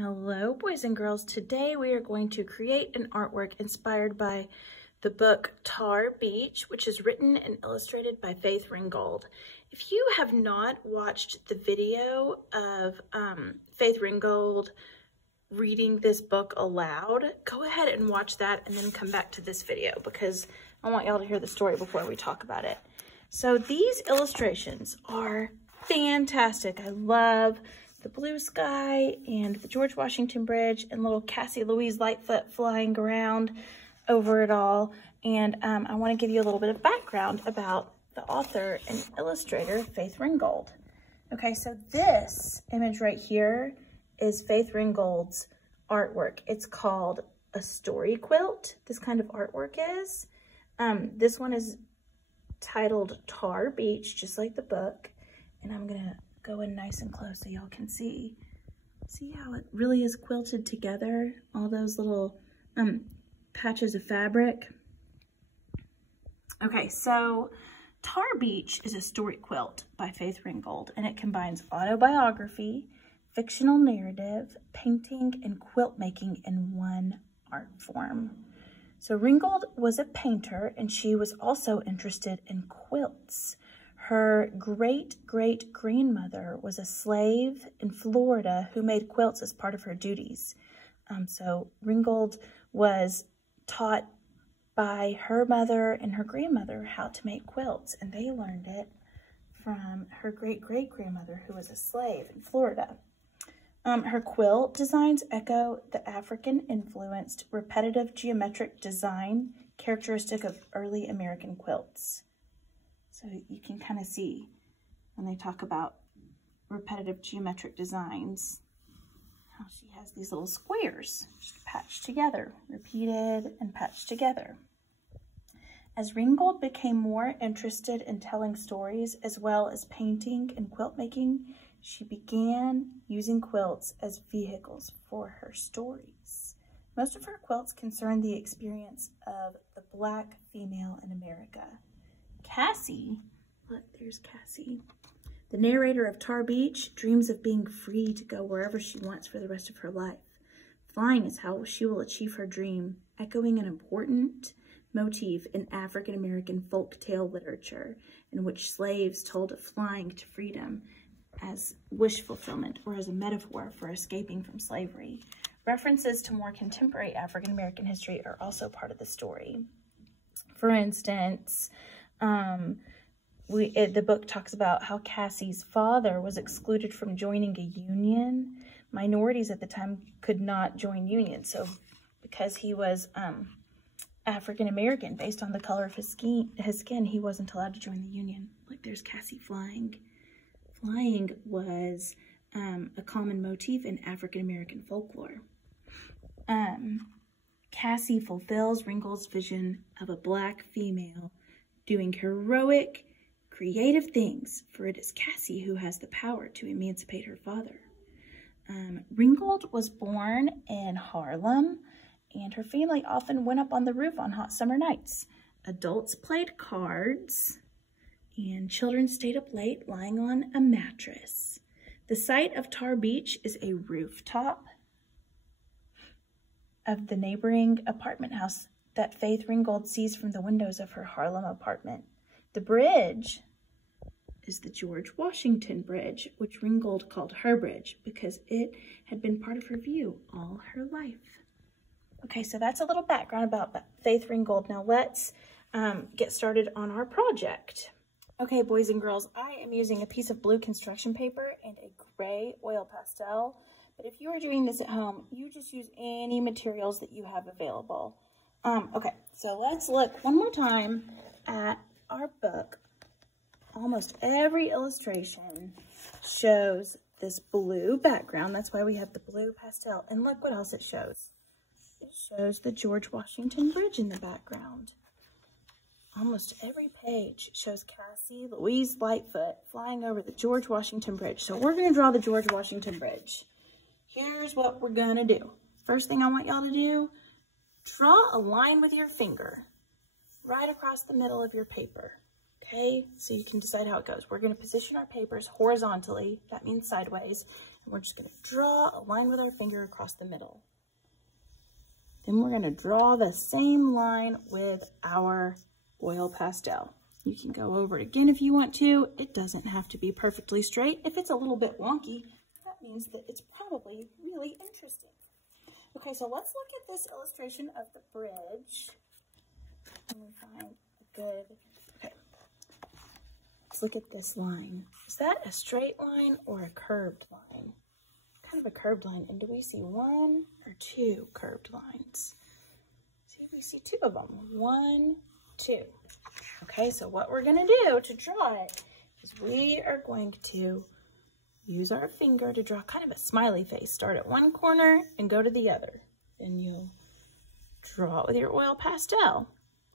Hello, boys and girls. Today we are going to create an artwork inspired by the book Tar Beach, which is written and illustrated by Faith Ringgold. If you have not watched the video of Faith Ringgold reading this book aloud, go ahead and watch that and then come back to this video because I want y'all to hear the story before we talk about it. So these illustrations are fantastic. I love the blue sky and the George Washington Bridge and little Cassie Louise Lightfoot flying around over it all. And I want to give you a little bit of background about the author and illustrator, Faith Ringgold. Okay, so this image right here is Faith Ringgold's artwork. It's called a story quilt. This kind of artwork is. This one is titled Tar Beach, just like the book. And I'm gonna go in nice and close so y'all can see how it really is quilted together, all those little patches of fabric. Okay, so Tar Beach is a story quilt by Faith Ringgold, and it combines autobiography, fictional narrative, painting, and quilt making in one art form. So Ringgold was a painter, and she was also interested in quilts. Her great-great-grandmother was a slave in Florida who made quilts as part of her duties. So Ringgold was taught by her mother and her grandmother how to make quilts, and they learned it from her great-great-grandmother who was a slave in Florida. Her quilt designs echo the African-influenced repetitive geometric design characteristic of early American quilts. So you can kind of see when they talk about repetitive geometric designs, how she has these little squares just patched together, repeated and patched together. As Ringgold became more interested in telling stories as well as painting and quilt making, she began using quilts as vehicles for her stories. Most of her quilts concern the experience of the Black female in America. Cassie, look, there's Cassie, the narrator of Tar Beach, dreams of being free to go wherever she wants for the rest of her life. Flying is how she will achieve her dream, echoing an important motif in African American folk tale literature, in which slaves told of flying to freedom as wish fulfillment or as a metaphor for escaping from slavery. References to more contemporary African American history are also part of the story. For instance, the book talks about how Cassie's father was excluded from joining a union. Minorities at the time could not join unions. So because he was African American, based on the color of his skin, he wasn't allowed to join the union. Like there's Cassie flying. Flying was a common motif in African American folklore. Cassie fulfills Ringgold's vision of a Black female doing heroic, creative things, for it is Cassie who has the power to emancipate her father. Ringgold was born in Harlem, and her family often went up on the roof on hot summer nights. Adults played cards, and children stayed up late lying on a mattress. The site of Tar Beach is a rooftop of the neighboring apartment house that Faith Ringgold sees from the windows of her Harlem apartment. The bridge is the George Washington Bridge, which Ringgold called her bridge because it had been part of her view all her life. Okay, so that's a little background about Faith Ringgold. Now let's get started on our project. Okay, boys and girls, I am using a piece of blue construction paper and a gray oil pastel. But if you are doing this at home, you just use any materials that you have available. Okay, so let's look one more time at our book. Almost every illustration shows this blue background. That's why we have the blue pastel. And look what else it shows. It shows the George Washington Bridge in the background. Almost every page shows Cassie Louise Lightfoot flying over the George Washington Bridge. So we're going to draw the George Washington Bridge. Here's what we're going to do. First thing I want y'all to do, draw a line with your finger right across the middle of your paper. Okay, so you can decide how it goes. We're going to position our papers horizontally. That means sideways. We're just going to draw a line with our finger across the middle. Then we're going to draw the same line with our oil pastel. You can go over it again if you want to. It doesn't have to be perfectly straight. If it's a little bit wonky, that means that it's probably really interesting. Okay, so let's look at this illustration of the bridge. Let me find a good, okay. Let's look at this line. Is that a straight line or a curved line? Kind of a curved line. And do we see one or two curved lines? See, we see two of them. 1, 2. Okay, so what we're gonna do to draw it is we are going to use our finger to draw kind of a smiley face. Start at one corner and go to the other. Then you'll draw it with your oil pastel.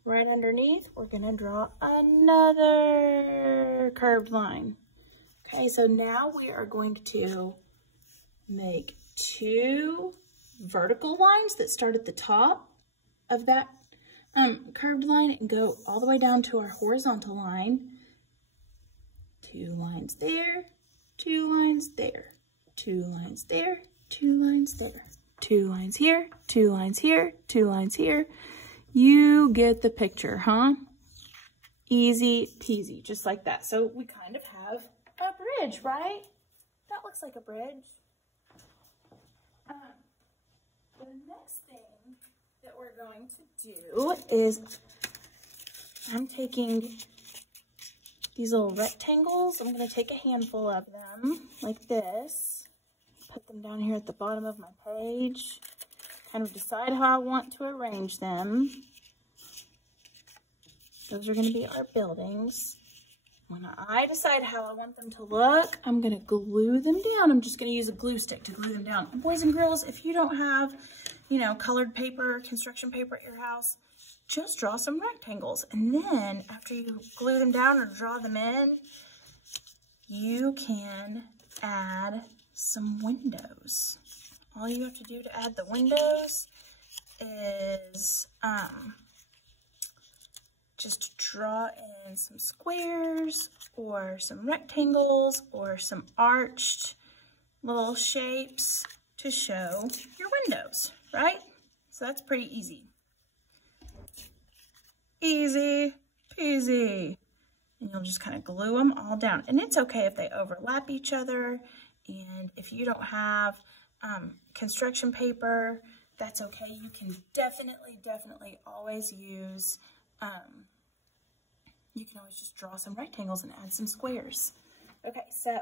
Right underneath, we're gonna draw another curved line. Okay, so now we are going to make 2 vertical lines that start at the top of that curved line and go all the way down to our horizontal line. 2 lines there, 2 lines there, 2 lines there, 2 lines there, 2 lines here, 2 lines here, 2 lines here. You get the picture, huh? Easy peasy, just like that. So we kind of have a bridge, right? That looks like a bridge. The next thing that we're going to do is I'm taking these little rectangles. I'm going to take a handful of them like this, put them down here at the bottom of my page, kind of decide how I want to arrange them. Those are going to be our buildings. When I decide how I want them to look, I'm going to glue them down. I'm just going to use a glue stick to glue them down. And boys and girls, if you don't have, you know, colored paper, construction paper at your house, just draw some rectangles. And then after you glue them down or draw them in, you can add some windows. All you have to do to add the windows is just draw in some squares or some rectangles or some arched little shapes to show your windows, right? So that's pretty easy. Easy peasy. And you'll just kind of glue them all down. And it's okay if they overlap each other. And if you don't have construction paper, that's okay. You can definitely always use, you can always just draw some rectangles and add some squares. Okay, so